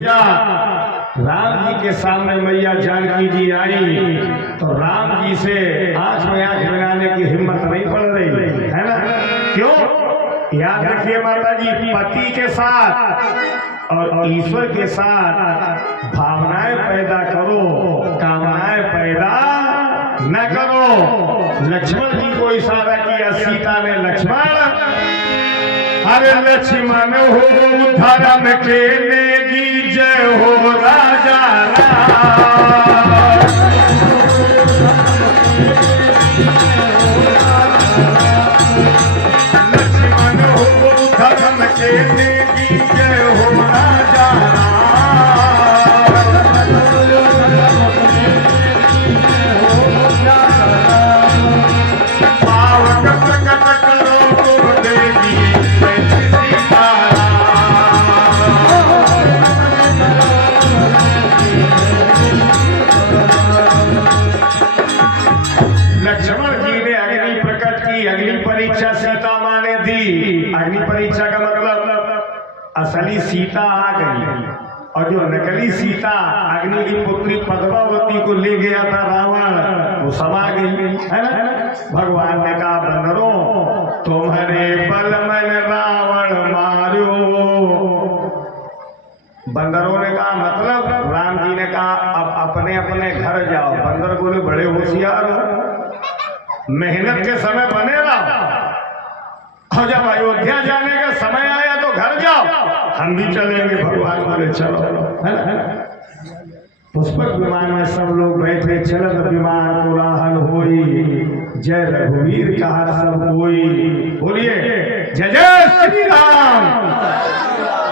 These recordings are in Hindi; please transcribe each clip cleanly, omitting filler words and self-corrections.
राम जी के सामने मैया जानकी जी आई तो राम जी से आंख में आंख मिलाने की हिम्मत नहीं पड़ रही है ना। क्यों? याद रखिए माता जी, पति के साथ और ईश्वर के साथ भावनाएं पैदा करो, कामनाएं पैदा न करो। लक्ष्मण जी को इशारा किया सीता ने, लक्ष्मण अरे लक्ष्मण हो धर्म के नेगी, जय हो राजा राम। लक्ष्मण हो धर्म के नेगी, जय हो राजा पावक प्रकट करो तुम देवी परीक्षा सीता माँ ने दी। अग्नि परीक्षा का मतलब असली सीता आ गई और जो नकली सीता अग्नि की पुत्री पद्मावती को ले गया था रावण, वो समा गई है ना। भगवान ने कहा बंदरों तुम्हारे बल मन रावण मारो। बंदरों ने कहा मतलब? राम जी ने कहा अब अपने अपने घर जाओ। बंदर बोले बड़े होशियार हो, मेहनत के समय बने रहो और जब अयोध्या जाने का समय आया तो घर जाओ, हम भी चलेंगे। भगवान बोले चलो, है ना। पुष्पक विमान में सब लोग बैठे, चलत विमान कोलाहल होई, जय रघुवीर कहा सब कोई। बोलिए जय जय श्री राम,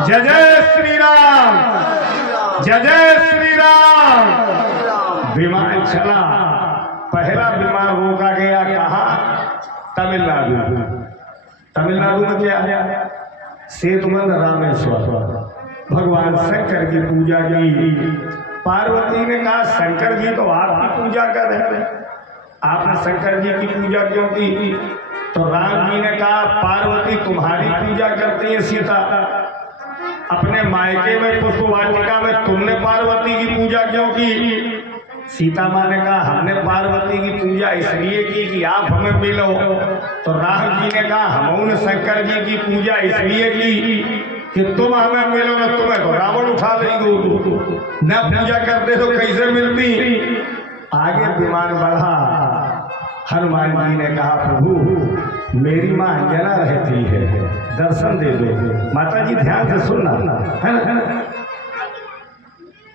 जय जय श्री राम, जय जय श्री राम। विमान चला, पहला विमान रोका गया कहा? तमिलनाडु। तमिलनाडु में क्या? सेतुबंध रामेश्वर। भगवान शंकर की पूजा की। पार्वती ने कहा शंकर जी तो आपकी पूजा कर रहे हैं, आपने शंकर जी की पूजा क्यों की? तो राम जी ने कहा पार्वती तुम्हारी पूजा करती है सीता, अपने मायके में पुष्प वाटिका में तुमने पार्वती की पूजा क्यों की? सीता माँ ने कहा हमने पार्वती की पूजा इसलिए की कि आप हमें मिलो। तो राम जी ने कहा हमने शंकर जी की पूजा इसलिए की कि तुम हमें मिलो, ना तुम्हें तो रावण उठा लेंगे, न पूजा करते तो कैसे मिलती। आगे विमान बढ़ा, हनुमान जी ने कहा प्रभु मेरी माँ अंजना रहती है, दर्शन दे दो। माता जी ध्यान से सुनना, है ना।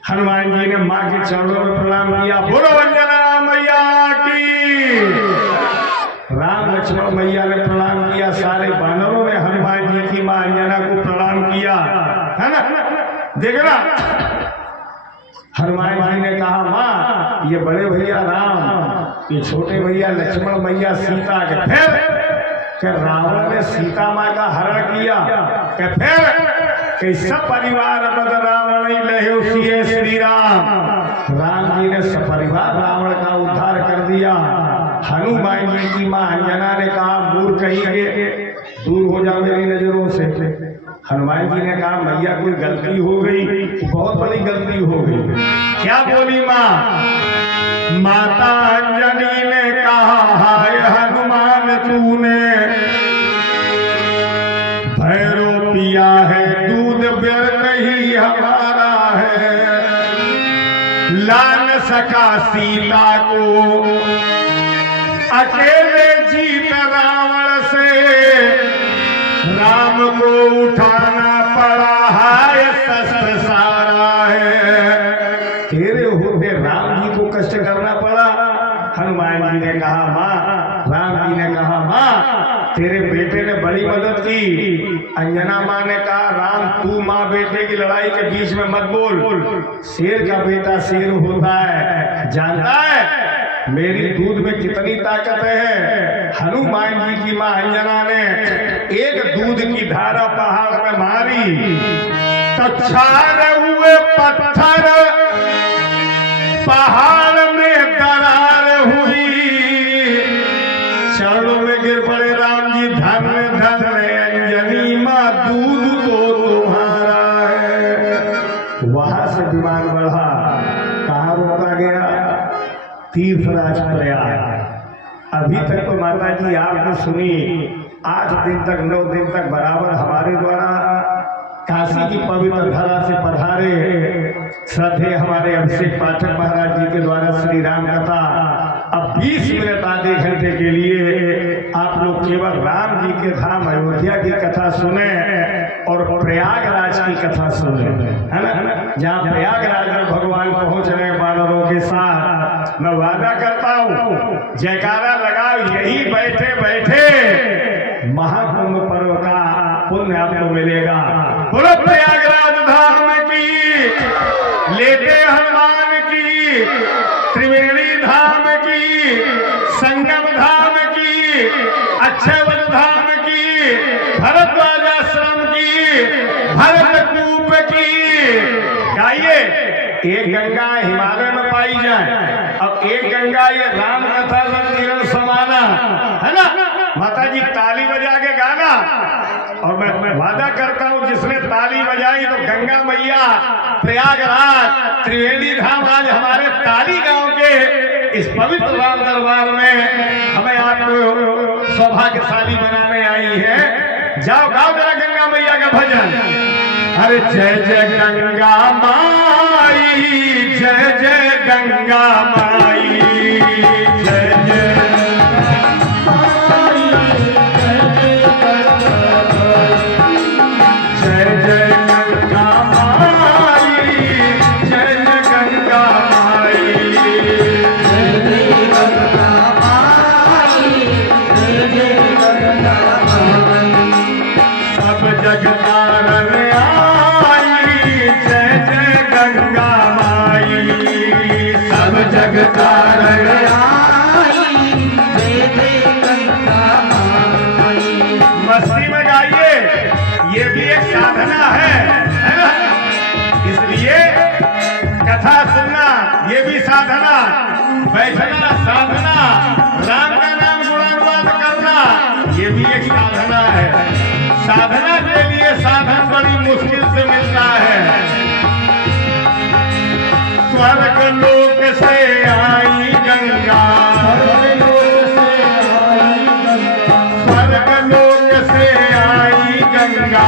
हनुमान जी ने माँ के चरणों में प्रणाम किया, बोलो अंजना मैया की। राम लक्ष्मण मैया ने प्रणाम किया, सारे बानरों ने हनुमान जी की माँ अंजना को प्रणाम किया, है ना। देखना हनुमान जी ने कहा माँ ये बड़े भैया राम, ये छोटे भैया लक्ष्मण मैया सीता के। फिर रावण ने सीता माँ का हरण किया, फिर सब परिवार बद रावण ले श्री राम। राम जी ने सपरिवार रावण का उद्धार कर दिया। हनुमान जी की माँ अंजना ने कहा दूर कहीं गए, दूर हो जा मेरी नजरों से। हनुमान जी ने कहा मैया कोई गलती हो गई, बहुत बड़ी गलती हो गई। क्या बोली माँ? माता अंजनी ने कहा हाय हनुमान तूने भैरो पिया है, दूध व्यर्थ ही हमारा है, ला न सका सीता को अकेले जीत रावण से, राम को उठाना पड़ा हाय शस्त्र सारा है। तेरे होते राम जी को कष्ट करना पड़ा। हनुमान जी ने कहा माँ, राम जी ने कहा माँ तेरे बेटे ने बड़ी मदद की। अंजना माँ ने कहा राम तू माँ बेटे की लड़ाई के बीच में मत बोल, शेर का बेटा शेर होता है, जानता है मेरी दूध में कितनी ताकत है। हनुमान जी की माँ अंजना ने एक दूध की धारा पहाड़ में मारी तो छाने हुए पत्थर पहाड़ में दरार हुई, चरणों में गिर पड़े राम जी, धन्य धन्य अंजनी माँ दूध तो तुम्हारा है। वहां से विमान बढ़ा, कहाँ रोका गया? तीर्थराज प्रयाग। अभी तक तो माता जी आपने सुनी, 8 दिन तक 9 दिन तक बराबर हमारे द्वारा काशी की पवित्र धरा से पधारे श्रद्धेय हमारे अभिषेक पाठक महाराज जी के द्वारा श्री राम कथा। अब 20 मिनट आधे घंटे के लिए आप लोग केवल राम जी के धाम अयोध्या की कथा सुने और प्रयागराज की कथा सुने, है ना? जहाँ प्रयागराज में भगवान पहुंच रहे बानरों के साथ। मैं वादा करता हूँ, जयकारा लगाओ, यही बैठे बैठे महाकुंभ पर्व का पुण्य आपको मिलेगा। बोलो प्रयागराज धाम की, लेते हनुमान की, त्रिवेणी धाम की, संगम धाम की, अक्षयवट धाम की, भरद्वाज आश्रम की, भरतकूप की। गाइए, एक गंगा हिमालय में पाई जाए, अब एक गंगा ये राम कथा संकीर्ण समाना, है ना? माता जी ताली बजा के गाना, और मैं वादा करता हूँ जिसने ताली बजाई तो गंगा मैया प्रयागराज त्रिवेणी धाम आज हमारे ताली गांव के इस पवित्र राम दरबार में हमें आपको सौभाग्यशाली बनाने आई है। जाओ गाओ जरा गंगा मैया का भजन। अरे जय जय गंगा माई, जय जय गंगा माई, जय जय मस्ती में गाइए, ये भी एक साधना है ना? इसलिए कथा सुनना ये भी साधना, बैठना साधना, राम का नाम गुणानुवाद करना ये भी एक साधना है। साधना के लिए साधन बड़ी मुश्किल से मिलता है। स्वर्ग लोक से आई गंगा, स्वर्ग लोक से आई गंगा,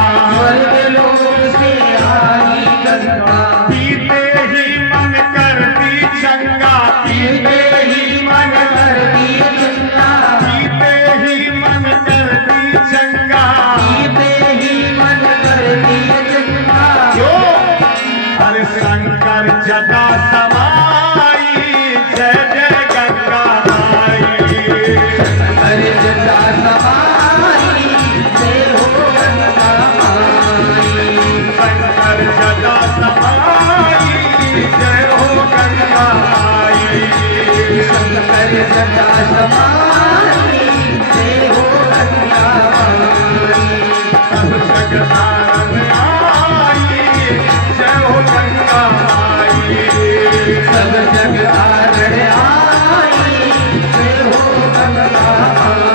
पीते ही मन करती चंगा, पीते ही मन करती चंगा, पीते ही मन करती चंगा, पीते ही मन करती चंगा। क्यों? अरे शंकर जटा समाई, जय जय गंगा माई, शंकर जटा समाई, जय हो गंगा माई, शंकर जटा समाई, जय हो गंगा माई, शंकर जटा समाई, जय हो गंगा माई, सब जगतारण आई, जय हो गंगा माई, सब जगतारण आई, जय हो गंगा माई।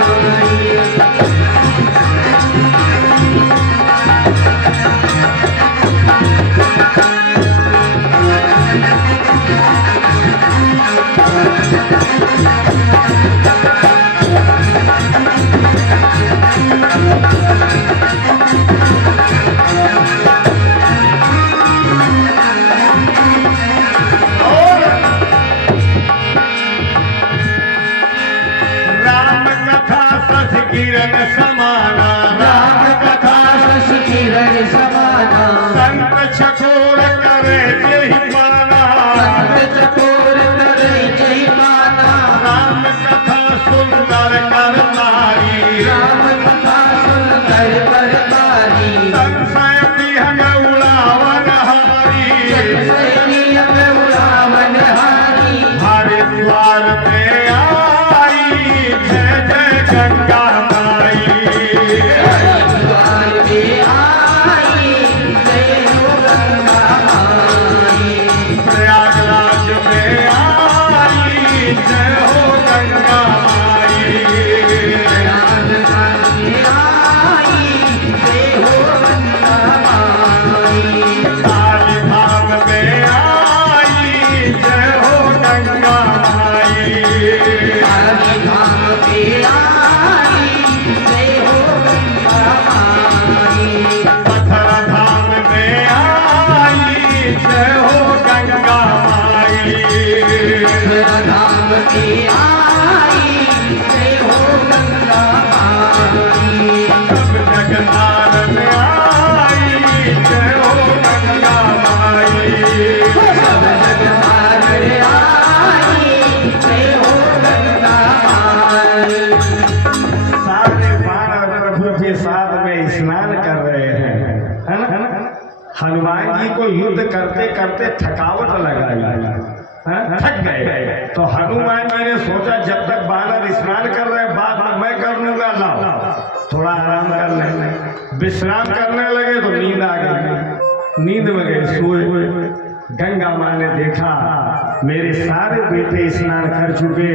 जय हो गंगा माई। धाम की आई जय हो गंगा माई। सब जग तारन आई जय हो गंगा माई। सब जग तारन आई जय हो गंगा माई। सारे बानर प्रभु के साथ में स्नान कर रहे हैं, है ना? हनुमान जी को युद्ध करते करते थकावट लगाई, थक गए। तो हनुमान जी ने सोचा जब तक बानर स्नान कर रहे हैं बाद में मैं कर लूंगा, लाओ थोड़ा आराम कर लें। विश्राम करने लगे तो नींद आ गई, नींद में गए, सोए। गंगा माँ ने देखा मेरे सारे बेटे स्नान कर चुके,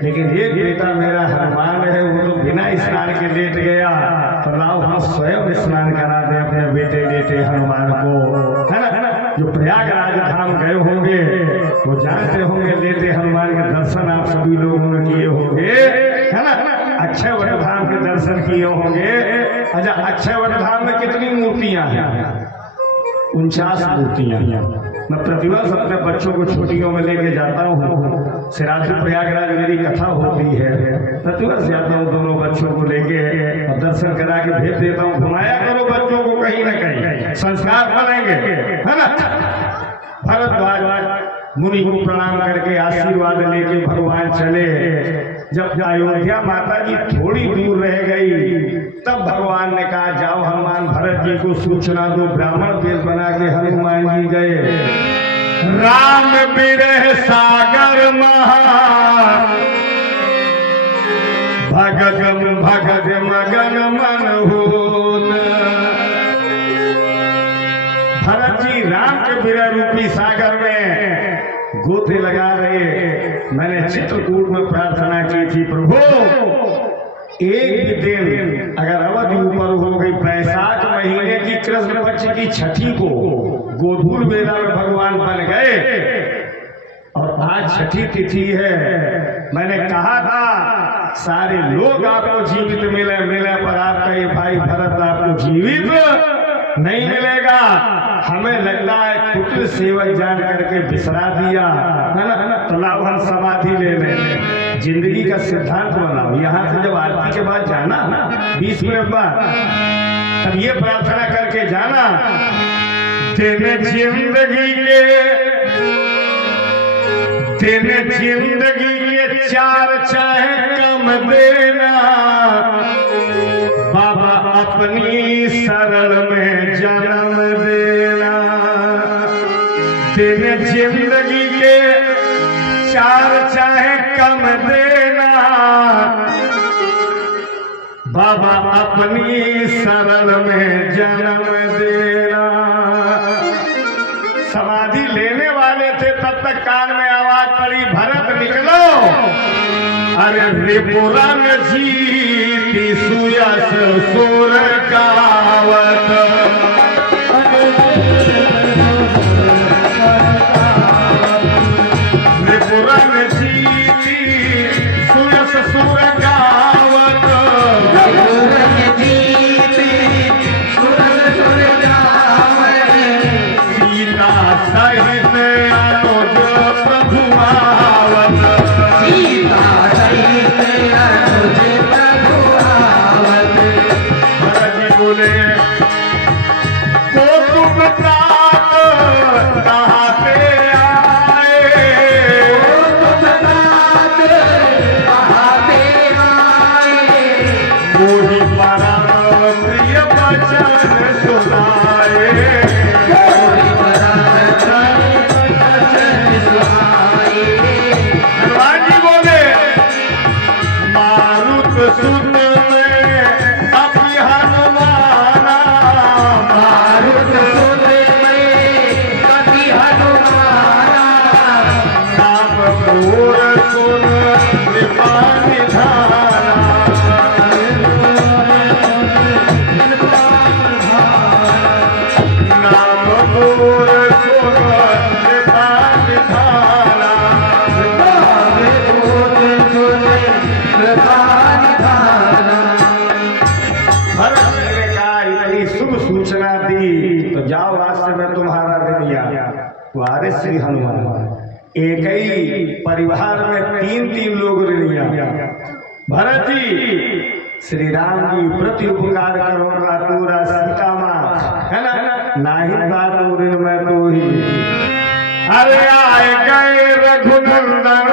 लेकिन एक बेटा मेरा हनुमान है वो तो बिना स्नान के लेट गया, तो लाओ हम स्वयं स्नान करा दें अपने बेटे बेटे हनुमान को, है ना? जो प्रयागराज धाम गए होंगे वो जानते होंगे, लेटे हनुमान के दर्शन आप सभी लोगों ने किए होंगे, है ना? अक्षय वट धाम के दर्शन किए होंगे। अच्छा, अक्षय वट धाम में कितनी मूर्तियां हैं? 49 मूर्तियां। मैं प्रतिवर्ष अपने बच्चों को छुट्टियों में लेके जाता हूँ, सिराजपुर प्रयागराज मेरी कथा होती है, प्रतिवर्ष जाता हूँ दोनों बच्चों को लेके और दर्शन करा के भेज देता हूँ। घुमाया करो बच्चों को कहीं ना कहीं, संस्कार बनेंगे, है ना? भरद्वाज मुनि को प्रणाम करके आशीर्वाद लेके भगवान चले। जब अयोध्या माता जी थोड़ी दूर रह गई तब भगवान ने कहा जाओ हनुमान भरत जी को सूचना दो। ब्राह्मण वेश बना के हनुमान जी गए। राम बिरह सागर महा भगत भगत मगन मन होन। भरत जी राम के बिरह रूपी सागर में गोते लगा रहे। मैंने चित्रकूट में प्रार्थना की थी, प्रभु एक भी दिन अगर अवधि ऊपर हो गई, बैसाख महीने की कृष्ण पक्ष की छठी को गोधूल वेला में भगवान बन गए और आज छठी तिथि है। मैंने कहा था सारे लोग आपको जीवित मिले पर आपका ये भाई भरत आपको जीवित नहीं मिलेगा। हमें लगता है कुटिल सेवक जान करके बिसरा दिया, है ना? तो लाओ हम समाधि ले लें, जिंदगी का सिद्धांत बनाओ। यहाँ से जब आरती के बाद जाना 20 मिनट बाद, तब ये प्रार्थना करके जाना, तेने जिंदगी के 4 चाहे कम देना, बाबा अपनी सरल में जन्म देना। तेने जिंदगी के 4 चाहे कम देना, बाबा अपनी सरल में जन्म देना। समाधि लेने वाले थे तब तक कान में आवाज पड़ी, भरत निकलो। अरे रिपुरा में जीती सुयस सुर गावत, रिपुरा में जीती सुयस सुर गावत, सीता सहित अनुज प्रभु आवत, सीता सहित अनुज प्रभु आवत। भरत जी बोले को तुम तात कहाँ से आए, को तुम तात कहाँ से आए, मोहि परम प्रिय वचन सुनाए, मोहि परम वचन सुनाए। हनुमान जी बोले मारुत सुत में कपि हनुमाना, मारुत सुत में कपि हनुमाना, नाम मोर सुन कृपा निधाना, नाम मोर सुन कृपा निधाना, भरत ने कहा इतनी शुभ सूचना दी तो जाओ आज से मैं तुम्हारा दिन याद वारे श्री हनुमान। एक ही परिवार में तीन तीन लोग लिया। भरत जी श्री राम जी प्रति उपकार करो का तोरा सीता माँ है ना, नाही तातो ऋण में तो ही। अरे आए गए रघुनंदन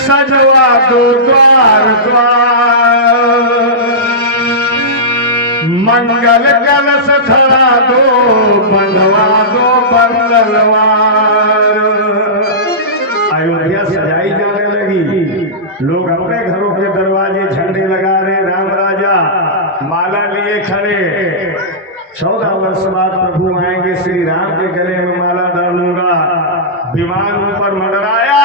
सजवा दो द्वार द्वार, मंगल कलश धरा दो बंधवा दो बंदलवार। अयोध्या सजाई जाने लगी, लोग अपने घरों के दरवाजे झंडे लगा रहे, राम राजा माला लिए खड़े। 14 वर्ष बाद प्रभु आएंगे, श्री राम के गले में माला डालूंगा। विमान ऊपर मंडराया,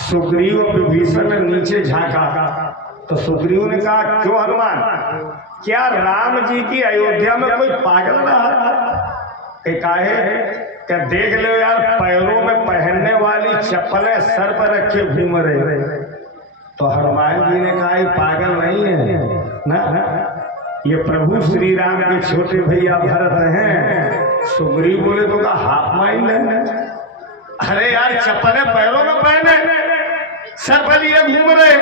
सुग्रीव और विभीषण ने नीचे झांका तो सुग्रीव ने कहा, क्यों हनुमान, क्या राम जी की अयोध्या में कोई पागल रहा? काहे क्या देख लो यार, पैरों में पहनने वाली चप्पलें सर पर रखे घूम रहे। तो हनुमान जी ने कहा, ये पागल नहीं है ना, ये प्रभु श्री राम के छोटे भैया भरत हैं। सुग्रीव बोले तो कहा, हाफ माइंड है। अरे यार चप्पलें पैरों में पहने सर पर लिए घूम रहे।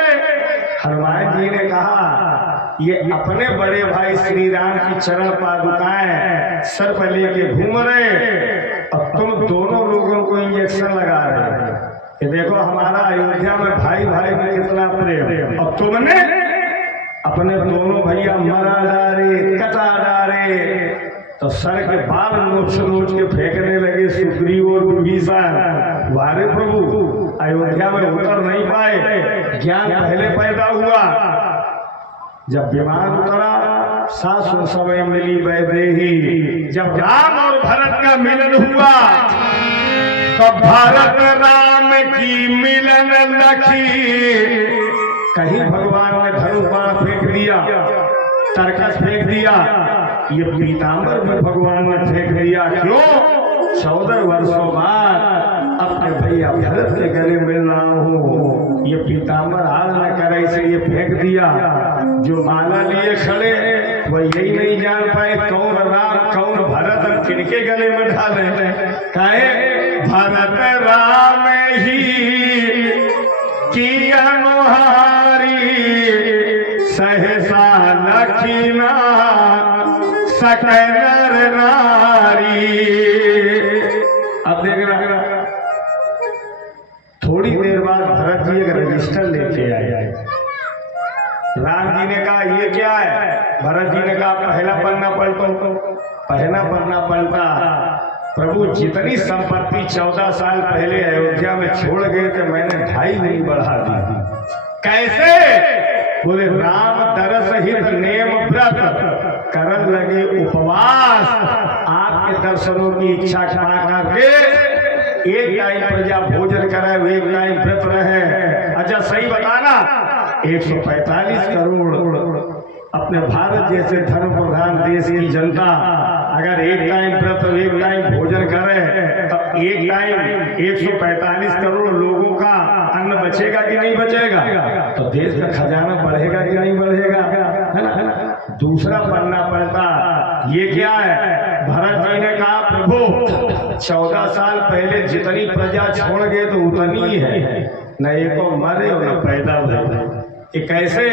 हनुमान जी ने कहा, ये अपने बड़े भाई श्री राम की चरण पादुकाएं सर पर लेके घूम रहे, अब तुम दोनों लोगों को इंजेक्शन लगा रहे हैं कि देखो हमारा अयोध्या में भाई भाई में कितना प्रेम। अब तुमने अपने दोनों भैया मरा डाले, कटा डाले। तो सर के बाल नोच नोच के फेंकने लगे सुग्रीव और विभीषण। वारे प्रभु अयोध्या में उतर नहीं पाए, ज्ञान पहले पैदा हुआ। जब विमान उतरा, सासु समय मिली वैदेही। जब राम और भरत का मिलन हुआ तो भरत राम की मिलन लखी। कहीं भगवान ने धनुष बाण फेंक दिया, तरकस फेंक दिया, ये पीताम्बर में भगवान ने फेंक दिया। क्यों? 14 वर्षों बाद अपने भैया भरत के गले मिल रहा हूँ, ये पीताम्बर हाल न करे इसलिए फेंक दिया। जो माला लिए खड़े वह यही नहीं जान पाए कौन राम कौन भरत, किनके गले में डाले। कहे भरत राम ही की अनुहारी, सहसा लखीना सके नर नारी। अब देखना, थोड़ी देर बाद भरत जी एक रजिस्टर लेके आए। राम जी ने कहा, ये क्या है? भरत जी ने कहा, पहला पन्ना पलटो। पहला पन्ना पलटा, प्रभु जितनी संपत्ति 14 साल पहले अयोध्या में छोड़ गए थे, मैंने 2.5 गुनी बढ़ा दी। कैसे? बोले राम दरस हित नेम व्रत, करन लगे उपवास। आपके दर्शनों की इच्छा पा करके एक टाइम प्रजा भोजन करे, एक टाइम व्रत रहे। अच्छा सही बताना, 145 करोड़ अपने भारत जैसे धर्म प्रधान देश की जनता अगर एक टाइम व्रत एक टाइम भोजन करे तब एक टाइम 145 करोड़ लोगों का अन्न बचेगा कि नहीं बचेगा? तो देश का खजाना बढ़ेगा कि नहीं बढ़ेगा? है ना? दूसरा पन्ना पलटा, ये क्या है? भरत जी ने कहा, प्रभु 14 साल पहले जितनी प्रजा छोड़ गए तो उतनी ही है, न एको मरे और न पैदा हुए। कि कैसे?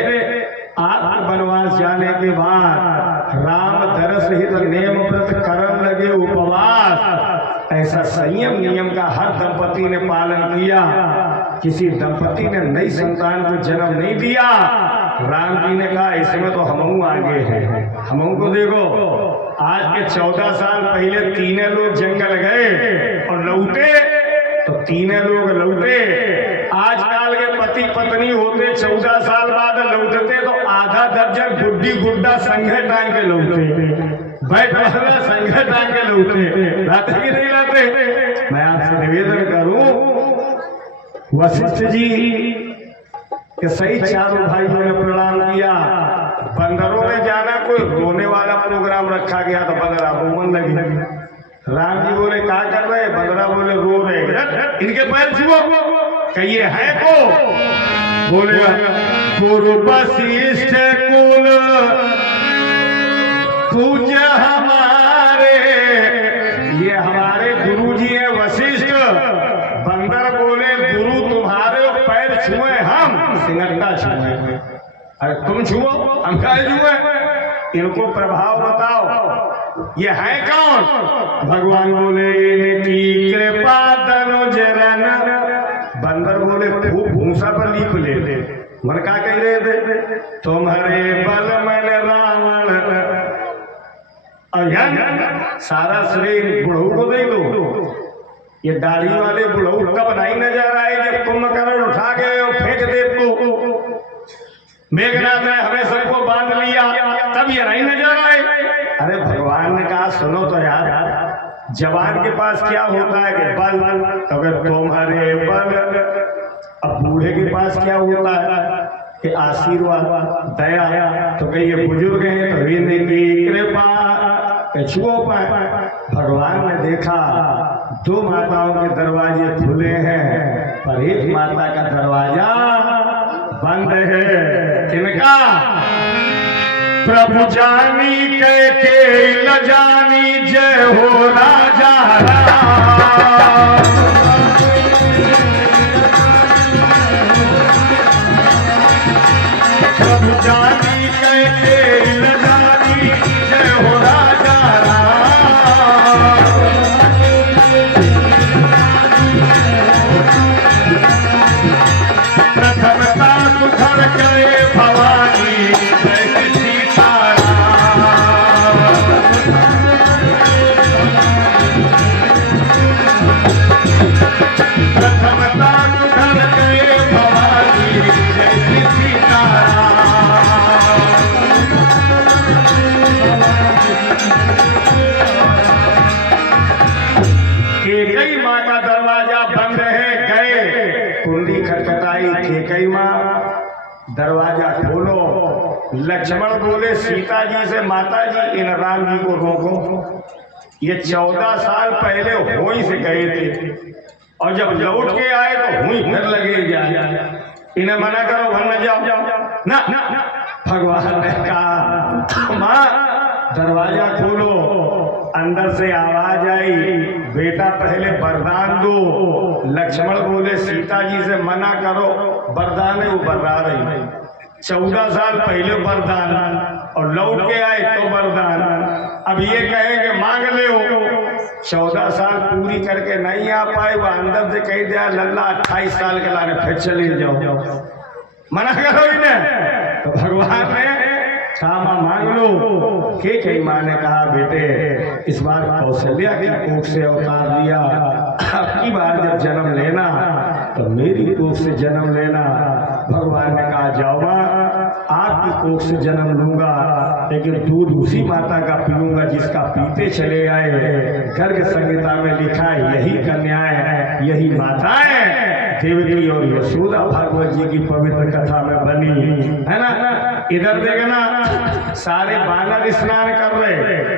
आप वनवास जाने के बाद राम दरस हित नेम व्रत करन लगे उपवास। ऐसा संयम नियम का हर दंपति ने पालन किया। किसी दंपति ने नई संतान को जन्म नहीं दिया। राम जी ने कहा, इसमें तो हमहू आगे हैं, हमहू को देखो। आज के 14 साल पहले 3 लोग जंगल गए और लौटे तो 3 लोग लौटे। आजकल के पति पत्नी होते 14 साल बाद लौटते तो आधा दर्जन गुड्डी गुड्डा संघे टांग के लौटे, बैठ वाला संघे टांग के लौटे। लाते कि नहीं लाते? मैं आपसे निवेदन करूं, वशिष्ठ जी के सही चारों भाइयों ने प्रणाम किया। बंदरों ने जाना कोई रोने वाला प्रोग्राम रखा गया तो बंदरा रोमन लगी। राम जी बोले, क्या कर रहे? बंदरा बोले, रो रहे। इनके पैर छुओ, कहिए है को? बोले, गुरु वशिष्ठ कुल पूज्य हमारे, सिंगट्टा छुए। अरे तुम छुओ, हम क्या छुए? इनको प्रभाव बताओ, ये है कौन? भगवान बोले इनकी कृपा तनुज रन। बंदर बोले खूब भूसा पर लीप ले। मन का कह रहे थे? तुम्हारे बल मन रावण अयन। सारा शरीर बुढ़ऊ को दे दो। ये दाढ़ी वाले बुढ़ऊ कब नहीं नजर आए जब कुंभकर्ण उठा के फेंक दे को। मेघनाथ ने हमें सबको बांध लिया, तब ये नहीं नजर आए। अरे भगवान ने कहा सुनो तो यार, जवान के पास क्या होता है कि बल, तो अगर तुम्हारे बल। अब बूढ़े के पास क्या होता है कि आशीर्वाद, दया। तो कहीं ये बुजुर्ग हैं तो इनकी कृपा छुओ पाए। भगवान ने देखा 2 माताओं के दरवाजे खुले हैं पर एक माता का दरवाजा बंद है। किनका? प्रभु जानी के न जानी जय हो राजा राम। प्रभु जानी के न जानी जय हो राजा राम। प्रथमता सुखर करे भवानी जय सीताराम। प्रथमता सुखर करे भवानी जय सीताराम। केकई माँ का दरवाजा बंद है, गए कुंडी खटखटाई। केकई माँ दरवाजा खोलो। लक्ष्मण बोले सीता जी से, माता जी इन राम जी को रोको। ये 14 साल पहले हुई से गए थे और जब लौट के आए तो हुई फिर लगे जाए। इन्हें मना करो, वरना जाओ ना। भगवान ने कहा माँ दरवाजा खोलो। अंदर से आवाज आई, बेटा पहले वरदान दो। लक्ष्मण बोले सीता जी से मना करो, वरदान है वो बर्रा रही। 14 साल पहले वरदान और लौट के आए तो वरदान। अब ये कहेंगे मांग ले हो। 14 साल पूरी करके नहीं आ पाए, वह अंदर से कह दिया लल्ला 28 साल के लाने फिर चले जाओ। मना करो इन्हें। तो भगवान ने कहा माँ मांग लो। के कई माँ ने कहा बेटे इस बार कौशल्या की कोख से अवतार लिया, अब की बार जब जन्म लेना तो मेरी कोख से जन्म लेना। भगवान ने कहा जाओ माँ आपकी कोख से जन्म लूंगा, लेकिन दूध उसी माता का पीऊंगा जिसका पीते चले आए। गर्ग संहिता में लिखा है यही कन्याएं यही माताएं देवकी और यशोदा भागवत जी की पवित्र कथा में बनी है ना। इधर देखना सारे बानर स्नान कर रहे,